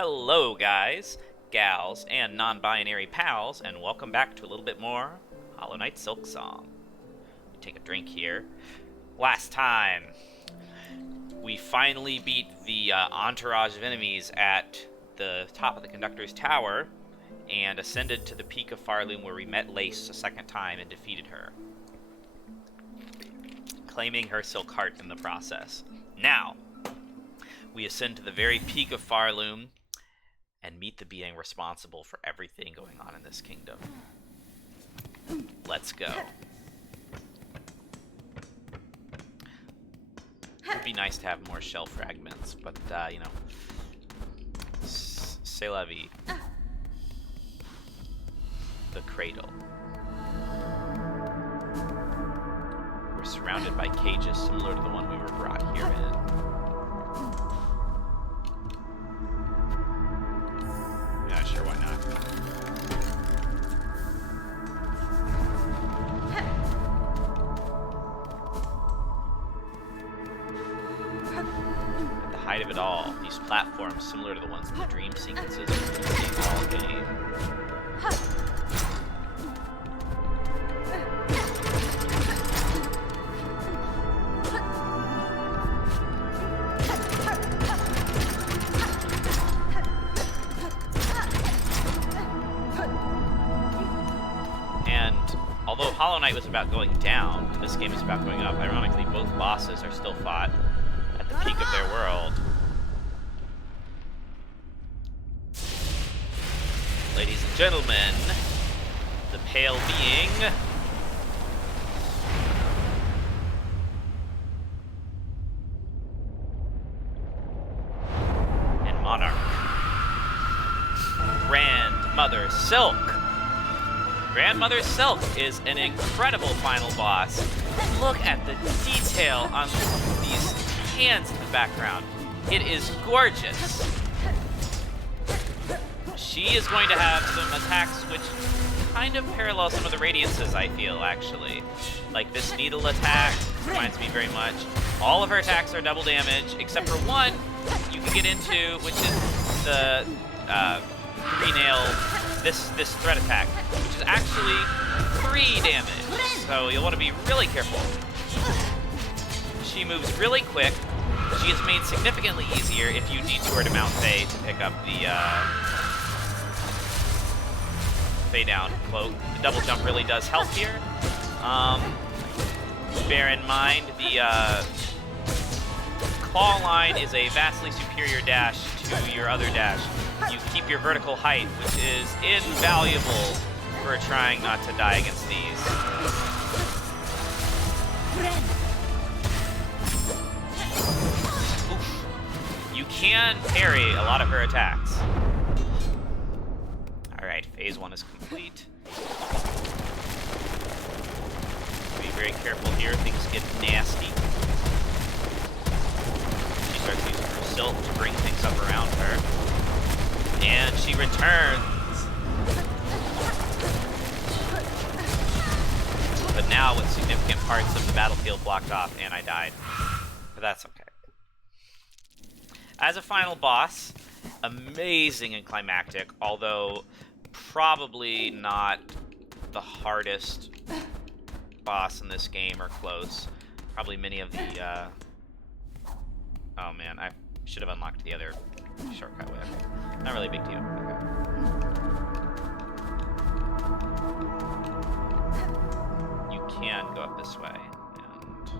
Hello guys, gals, and non-binary pals, and welcome back to a little bit more Hollow Knight Silksong. Take a drink here. Last time, we finally beat the entourage of enemies at the top of the Conductor's Tower, and ascended to the peak of Pharloom where we met Lace a second time and defeated her, claiming her silk heart in the process. Now, we ascend to the very peak of Pharloom and meet the being responsible for everything going on in this kingdom. Let's go. It would be nice to have more shell fragments, but, you know, c'est la vie. The cradle. We're surrounded by cages similar to the one we were brought here in. Yeah, sure, why not? At the height of it all, these platforms similar to the ones in the dream sequences of the all game. Although Hollow Knight was about going down, this game is about going up. Ironically, both bosses are still fought at the peak of their world. Ladies and gentlemen, the pale being... and monarch. Grandmother Silk. Grandmother Silk is an incredible final boss. Look at the detail on these hands in the background. It is gorgeous. She is going to have some attacks which kind of parallel some of the Radiances, I feel, actually. Like this needle attack reminds me very much. All of her attacks are double damage, except for one you can get into, which is the three-nail, this threat attack, which is actually 3 damage, so you'll want to be really careful. She moves really quick. She is made significantly easier if you detour to Mount Fae to pick up the Fae down cloak. The double jump really does help here. Bear in mind, the claw line is a vastly superior dash to your other dash. You keep your vertical height, which is invaluable for trying not to die against these. Oof. You can parry a lot of her attacks. Alright, phase 1 is complete. Be very careful here, things get nasty. She starts using her silk to bring things up around her. And she returns. But now with significant parts of the battlefield blocked off, and I died. But that's okay. As a final boss, amazing and climactic, although probably not the hardest boss in this game or close. Probably many of the, oh man, I should have unlocked the other shortcut way. Okay. Not really a big deal. Okay. You can go up this way, and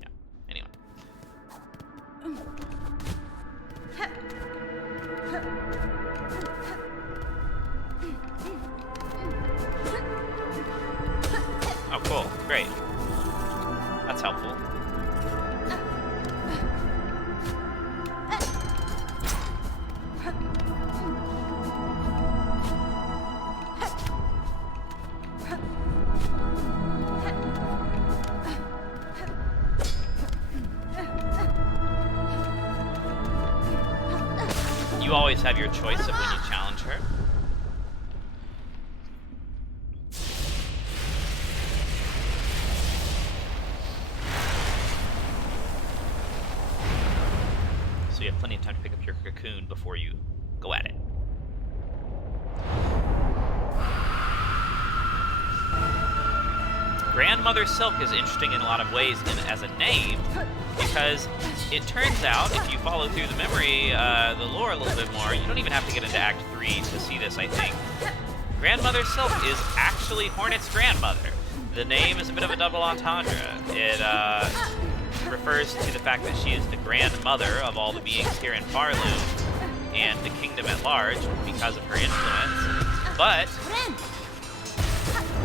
yeah. Anyway. Oh, cool. Great. That's helpful. You always have your choice of when you challenge her. plenty of time to pick up your cocoon before you go at it. Grandmother Silk is interesting in a lot of ways as a name, because it turns out, if you follow through the memory, the lore a little bit more, you don't even have to get into Act 3 to see this, I think. Grandmother Silk is actually Hornet's grandmother. The name is a bit of a double entendre. It refers to the fact that she is the grandmother of all the beings here in Pharloom and the kingdom at large because of her influence, but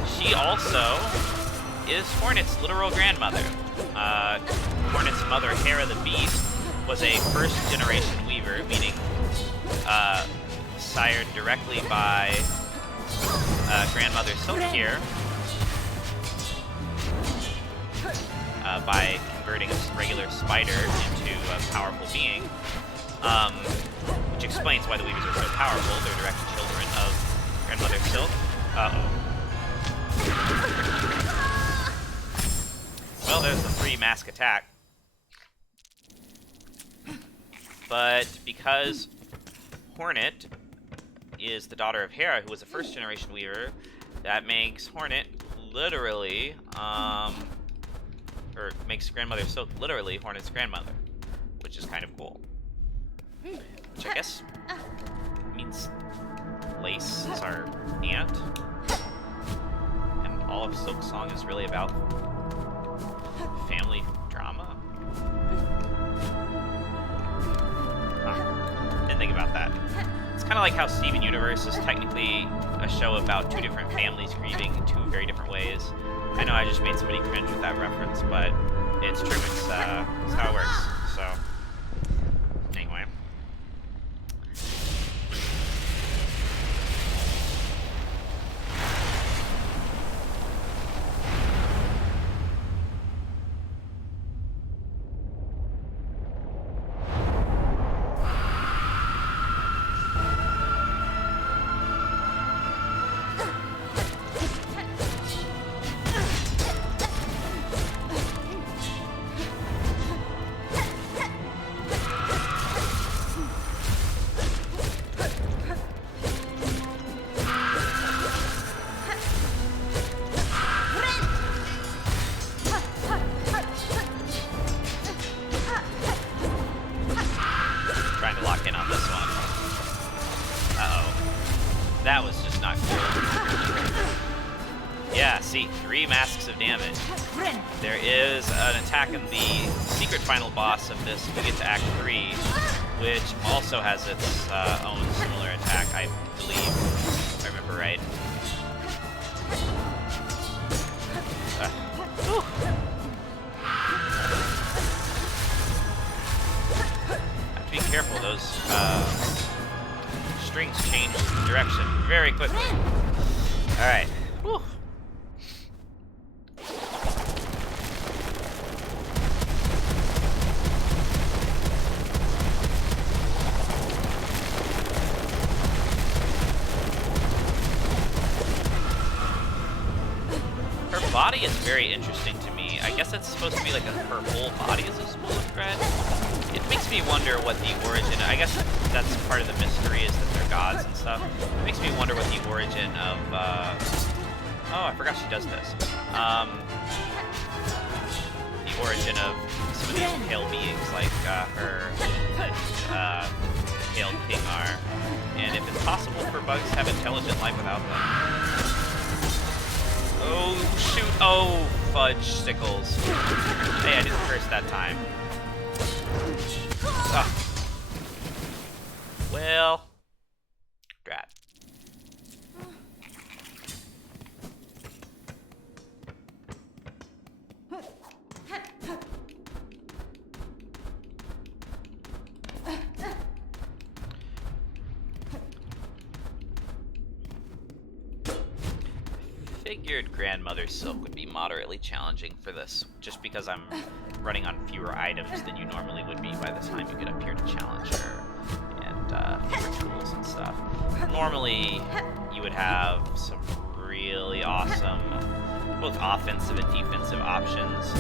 she also is Hornet's literal grandmother. Hornet's mother, Hera the Beast, was a first-generation weaver, meaning sired directly by Grandmother Silk here, by converting a regular spider into a powerful being, which explains why the weavers are so powerful. They're direct children of Grandmother Silk. Well, there's the free mask attack. But because Hornet is the daughter of Hera, who was a first-generation weaver, that makes Hornet literally, or makes Grandmother Silk literally Hornet's grandmother, which is kind of cool. Which I guess means Lace is our aunt, and all of Silksong is really about family drama. Didn't think about that. It's kind of like how Steven Universe is technically a show about two different families grieving in two very different ways. I know I just made somebody cringe with that reference, but it's true. It's how it works. So, anyway. That was just not cool. Yeah, see, 3 masks of damage. There is an attack in the secret final boss of this, we get to Act 3, which also has its own similar attack, I believe, if I remember right. Have to be careful, those strings change direction very quickly. Alright. Whew. Her body is very interesting to me. I guess it's supposed to be like her whole body is a spool of thread. It makes me wonder what the origin, I guess that's part of the mystery, is that they're gods and stuff. It makes me wonder what the origin of, oh, I forgot she does this. The origin of some of these pale beings, like her and Pale King are. And if it's possible for bugs to have intelligent life without them. Oh, shoot. Oh, fudge stickles. Hey, I didn't curse that time. Ah. Well, drat. Figured Grandmother Silk would be moderately challenging for this, just because I'm running on fewer items than you normally would be by the time you get up here to challenge her, and fewer tools and stuff. Normally, you would have some really awesome, both offensive and defensive options,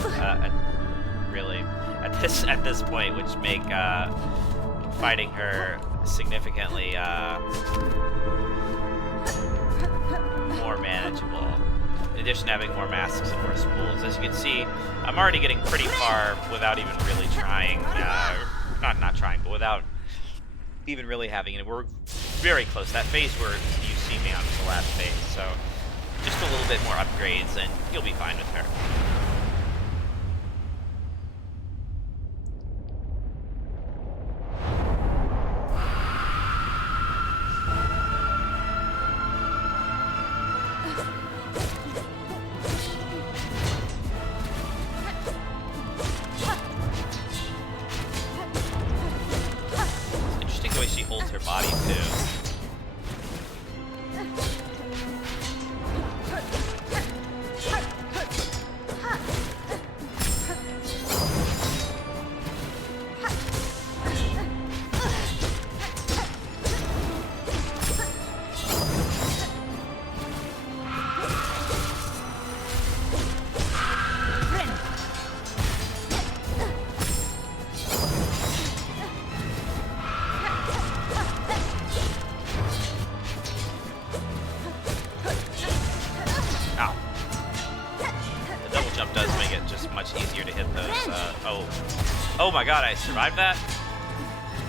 at this point, which make fighting her significantly more manageable. In addition to having more masks and more spools. As you can see, I'm already getting pretty far without even really trying. Not trying, but without even really having it. We're very close. That phase where you see me on is the last phase, so just a little bit more upgrades and you'll be fine with her. Oh my god, I survived that?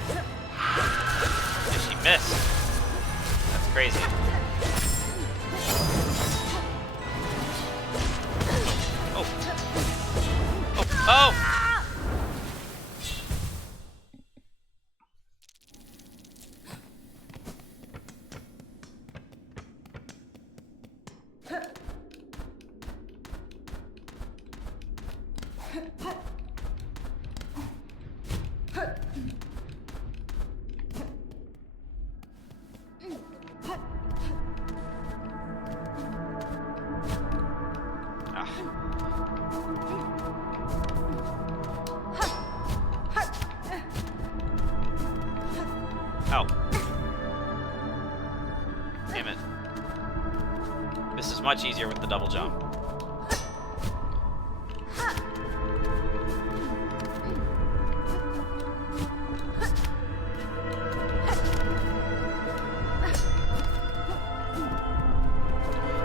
Yeah, she missed. That's crazy. Oh. Oh. Oh! Oh. Damn it. This is much easier with the double jump.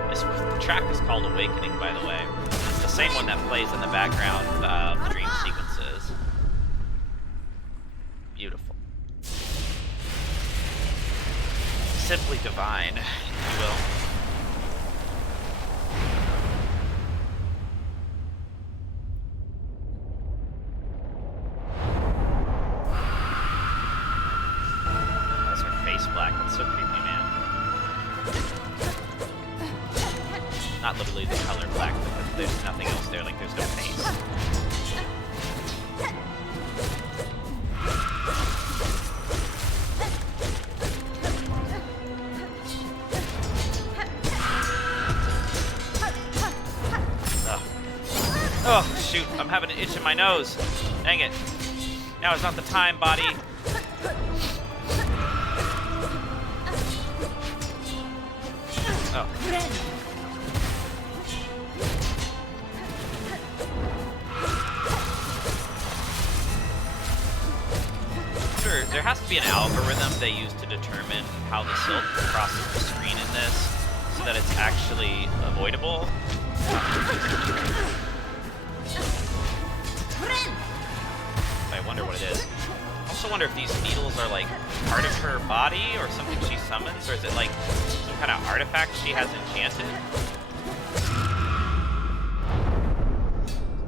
This track is called Awakening, by the way. It's the same one that plays in the background of the dream sequences. Beautiful. Simply divine, if you will. That's her face black. That's so creepy, man. Not literally the color black, but there's nothing else there. Like, there's no face. Oh, shoot, I'm having an itch in my nose. Dang it. Now is not the time, body. Oh. Sure, there has to be an algorithm they use to determine how the silk crosses the screen in this so that it's actually avoidable. I wonder what it is. I also wonder if these needles are like part of her body or something she summons, or is it like some kind of artifact she has enchanted?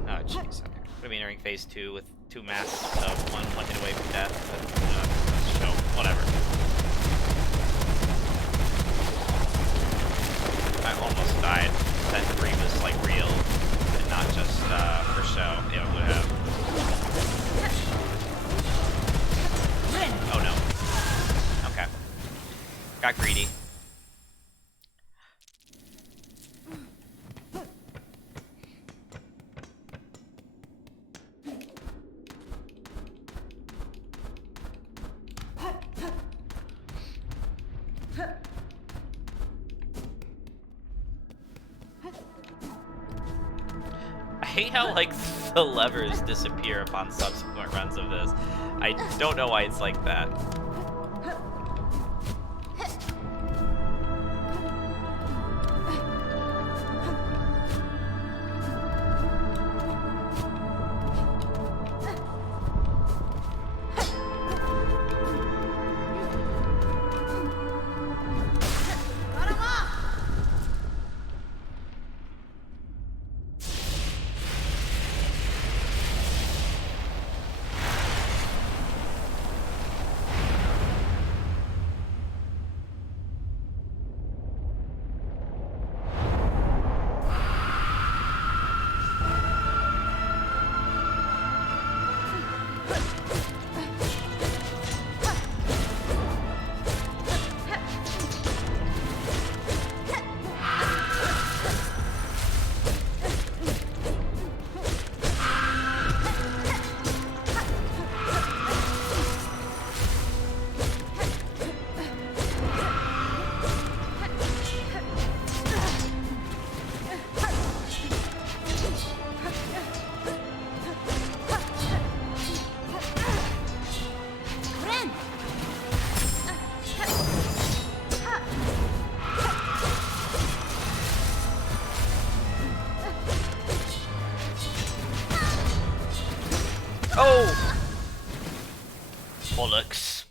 Oh jeez, okay. We're gonna be entering phase 2 with 2 masks of one hit away from death, but show, whatever. I almost died. That debris was like real and not just for show. Yeah, it would have. Oh no. Okay. Got greedy. I hate how, like, the levers disappear upon subsequent runs of this. I don't know why it's like that. Oh! Bollocks.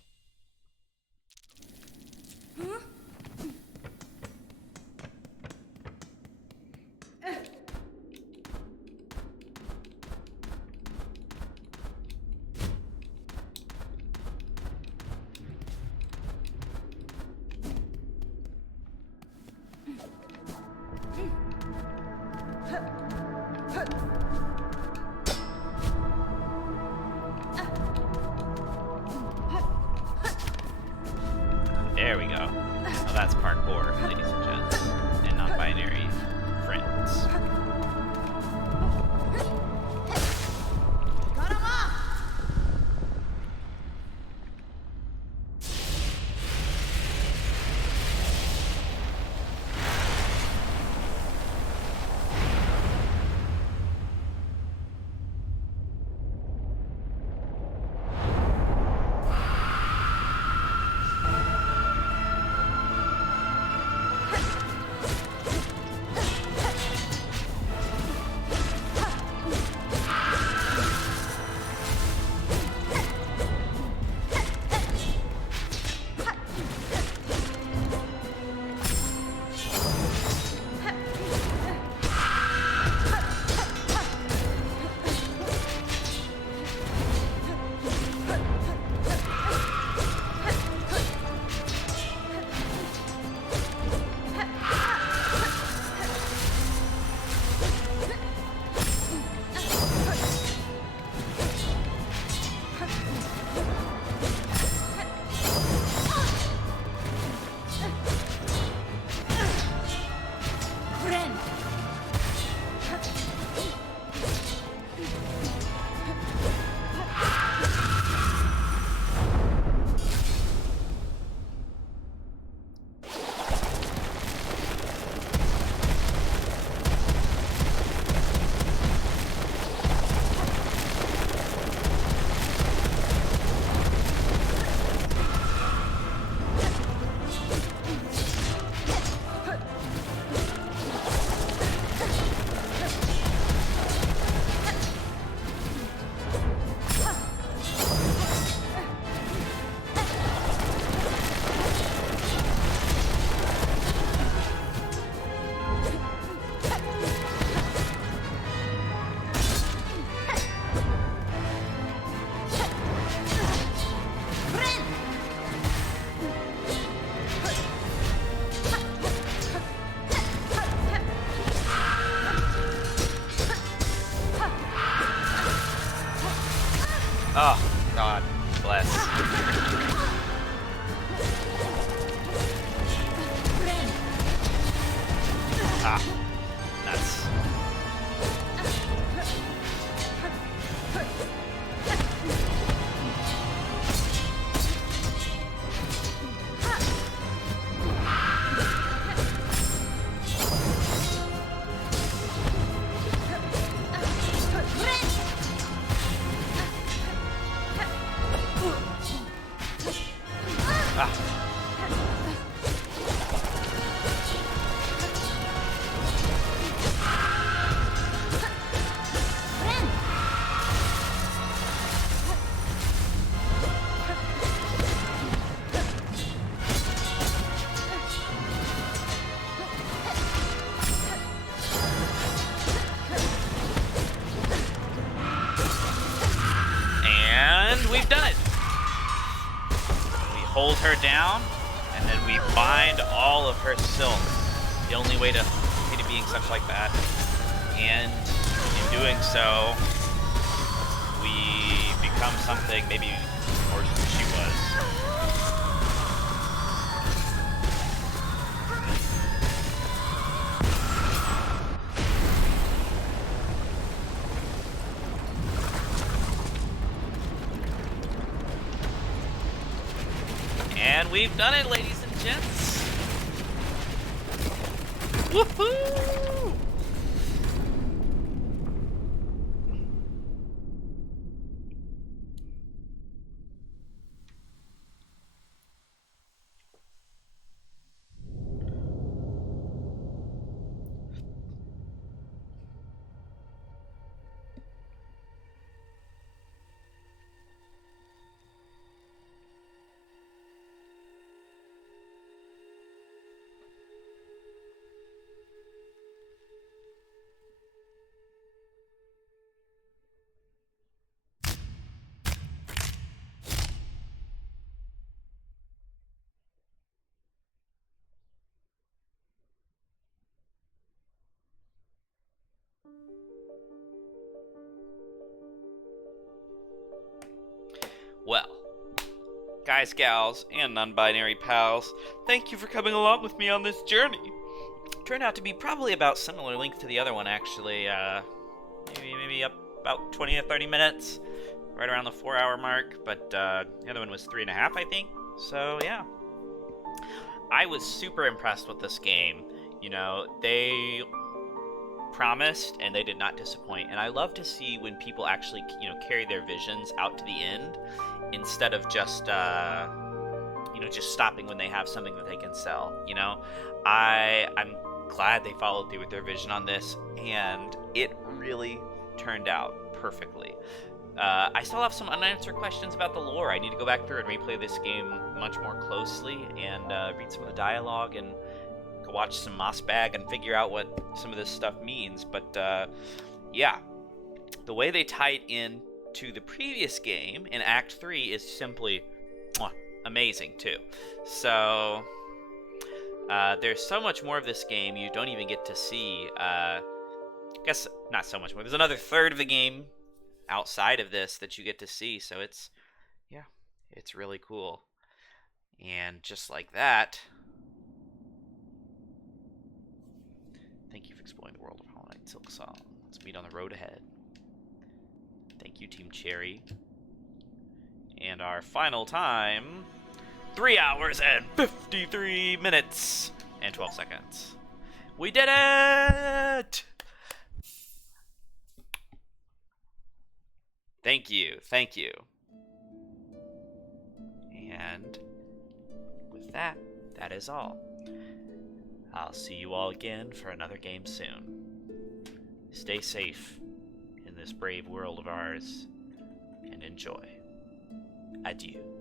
There we go. Well, that's parkour, ladies and gents, and non-binary friends. Oh, God bless. Ah, nuts. her down, and then we bind all of her silk. The only way to defeat a being such like that. And in doing so, we become something maybe more than she was. And we've done it, ladies and gents. Woohoo! Well, guys, gals, and non-binary pals, thank you for coming along with me on this journey. Turned out to be probably about similar length to the other one, actually. Maybe up about 20 to 30 minutes, right around the 4-hour mark, but the other one was 3.5, I think. So, yeah. I was super impressed with this game. You know, they promised and they did not disappoint, and I love to see when people actually, you know, carry their visions out to the end instead of just just stopping when they have something that they can sell. You know, I'm glad they followed through with their vision on this, and it really turned out perfectly. I still have some unanswered questions about the lore. I need to go back through and replay this game much more closely and read some of the dialogue and go watch some Mossbag and figure out what some of this stuff means. But yeah, the way they tie it in to the previous game in Act 3 is simply amazing too. So there's so much more of this game you don't even get to see. I guess not so much more. There's another third of the game outside of this that you get to see. So it's really cool. And just like that, thank you for exploring the world of Hollow Knight Silksong. Let's meet on the road ahead. Thank you, Team Cherry. And our final time, 3 hours and 53 minutes and 12 seconds. We did it! Thank you, thank you. And with that, that is all. I'll see you all again for another game soon. Stay safe in this brave world of ours, and enjoy. Adieu.